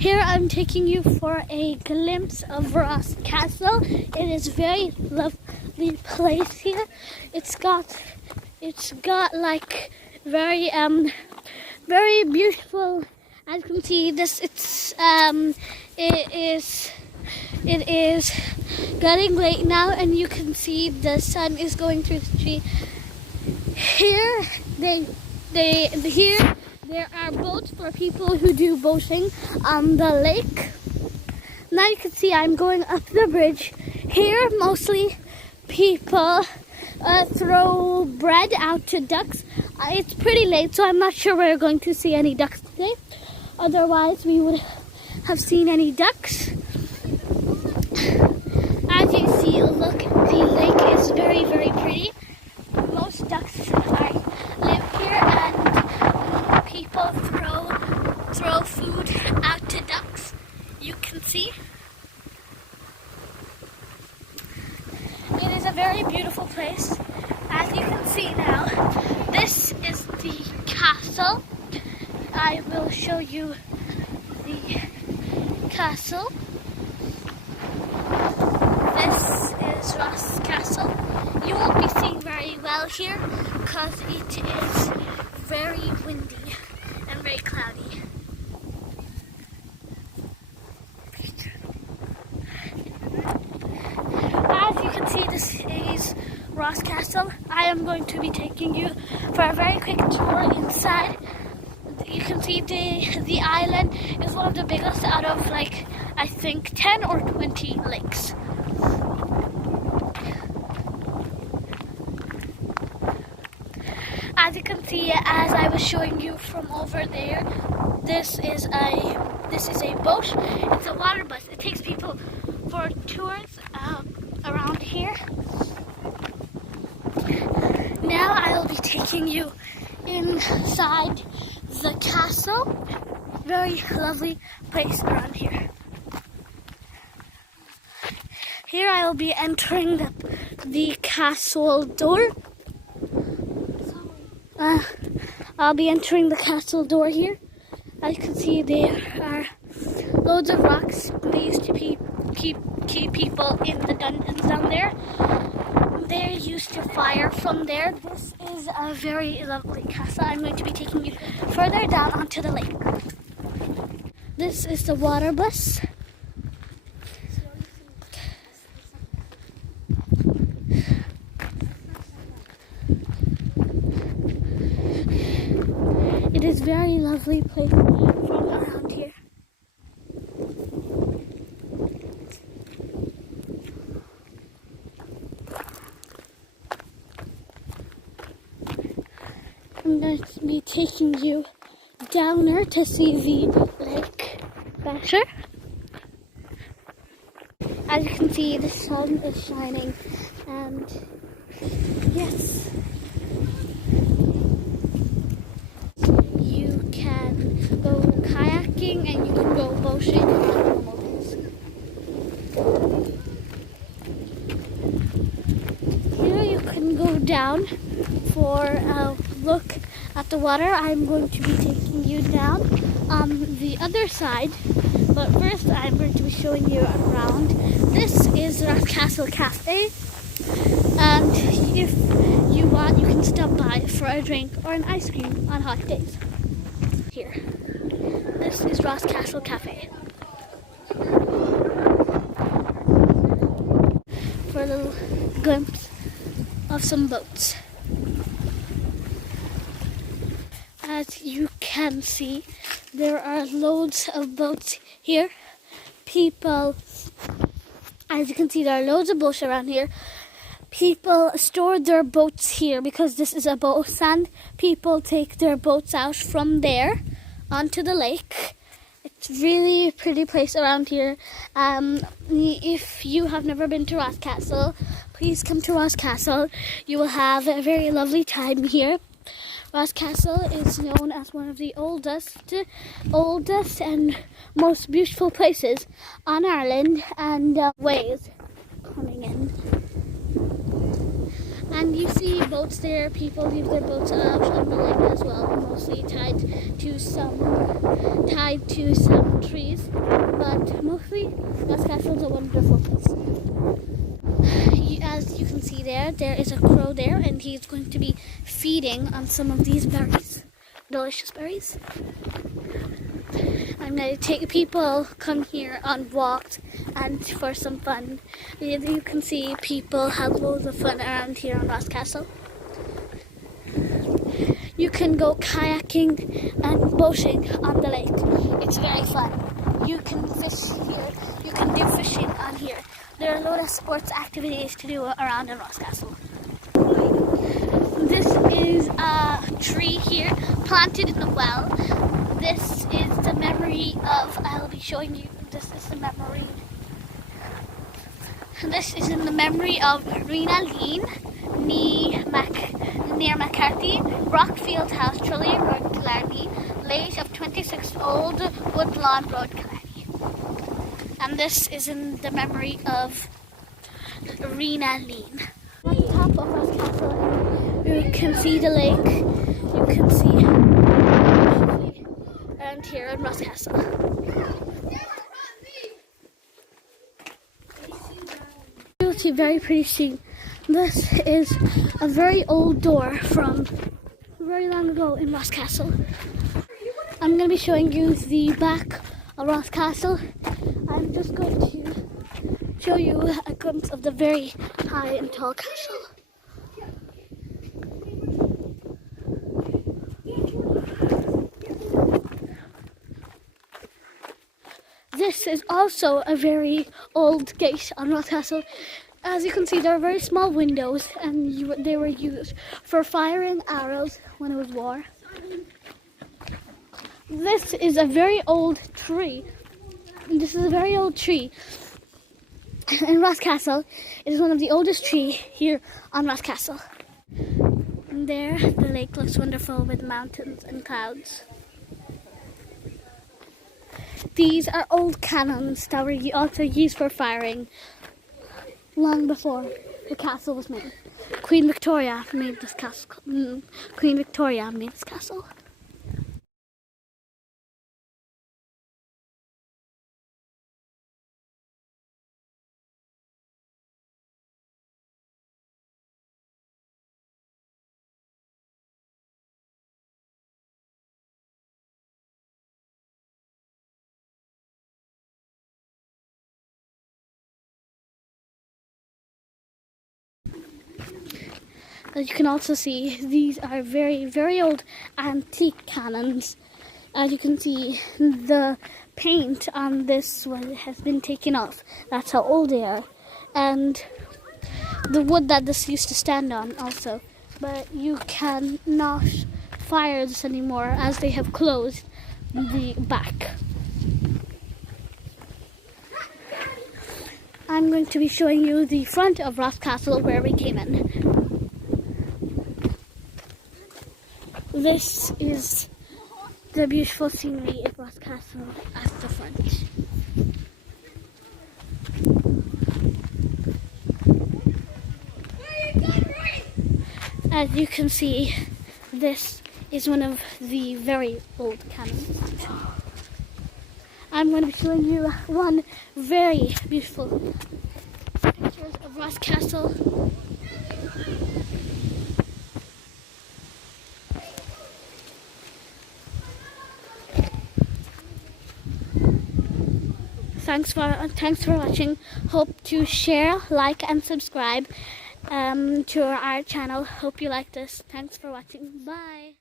Here I'm taking you for a glimpse of Ross Castle. It is a very lovely place here. It's got like very beautiful. As you can see, it is getting late now, and you can see the sun is going through the tree. Here there are boats for people who do boating on the lake. Now you can see I'm going up the bridge. Here mostly people throw bread out to ducks. It's pretty late, so I'm not sure we're going to see any ducks today. Otherwise we would have seen any ducks. As you see, look, the lake is very, very pretty. Most ducks live here, and people throw food out to ducks. You can see. It is a very beautiful place. As you can see now, this is the castle. I will show you the castle. This is Ross Castle. You won't be seeing very well here because it is very windy and very cloudy. As you can see, this is Ross Castle. I am going to be taking you for a very quick tour inside. You can see the island is one of the biggest out of, like, I think 10 or 20 lakes. As you can see, as I was showing you from over there, this is a boat. It's a water bus. It takes people for tours around here. Now I'll be taking you inside the castle. Very lovely place around here. Here I will be entering the castle door. I'll be entering the castle door here. As you can see, there are loads of rocks. They used to keep people in the dungeons down there. They're used to fire from there. This is a very lovely castle. I'm going to be taking you further down onto the lake. This is the water bus. It is a very lovely place from around here. I'm going to be taking you down there to see the lake better. As you can see, the sun is shining, and yes, you can go kayaking and you can go boating on normal days. Here you can go down for a look at the water. I'm going to be taking you down the other side, but first I'm going to be showing you around. This is Ross Castle Cafe, and if you want, you can stop by for a drink or an ice cream on hot days. Here, this is Ross Castle Cafe. For a little glimpse of some boats. As you can see, there are loads of boats here. People, as you can see, there are loads of boats around here. People store their boats here because this is a boat stand. People take their boats out from there onto the lake. It's really a pretty place around here. If you have never been to Ross Castle, please come to Ross Castle. You will have a very lovely time here. Ross Castle is known as one of the oldest and most beautiful places on Ireland, and waves coming in. And you see boats there. People leave their boats out on the lake as well, mostly tied to some trees. But mostly, Ross Castle is a wonderful place. As you can see there is a crow there, and he's going to be feeding on some of these berries, delicious berries. I'm going to take people come here on walks and for some fun. You can see people have loads of fun around here on Ross Castle. You can go kayaking and boating on the lake. It's very fun. You can fish here. You can do fishing on here. There are a lot of sports activities to do around in Ross Castle. This is a tree here planted in a well. This is the memory of, I'll be showing you, this is the memory. This is in the memory of Rena Lean, near McCarthy, Rockfield House, Tralee Road, Killarney, late of 26 Old Woodlawn Road, Killarney. And this is in the memory of Rena Lean. On the top of Ross Castle, you can see the lake. You can see around here in Ross Castle. Beauty, very pretty scene. This is a very old door from very long ago in Ross Castle. I'm going to be showing you the back of Ross Castle. I'm just going to show you a glimpse of the very high and tall castle. This is also a very old gate on Ross Castle. As you can see, there are very small windows, and they were used for firing arrows when it was war. This is a very old tree. This is a very old tree in Ross Castle. It is one of the oldest trees here on Ross Castle. And there, the lake looks wonderful with mountains and clouds. These are old cannons that were also used for firing long before the castle was made. Queen Victoria made this castle. Queen Victoria made this castle. As you can also see, these are very, very old antique cannons. As you can see, the paint on this one has been taken off. That's how old they are. And the wood that this used to stand on also. But you cannot fire this anymore as they have closed the back. I'm going to be showing you the front of Ross Castle where we came in. This is the beautiful scenery of Ross Castle at the front. As you can see, this is one of the very old cannons. I'm going to be showing you one very beautiful pictures of Ross Castle. Thanks for watching. Hope to share, like and subscribe to our channel. Hope you like this. Thanks for watching. Bye.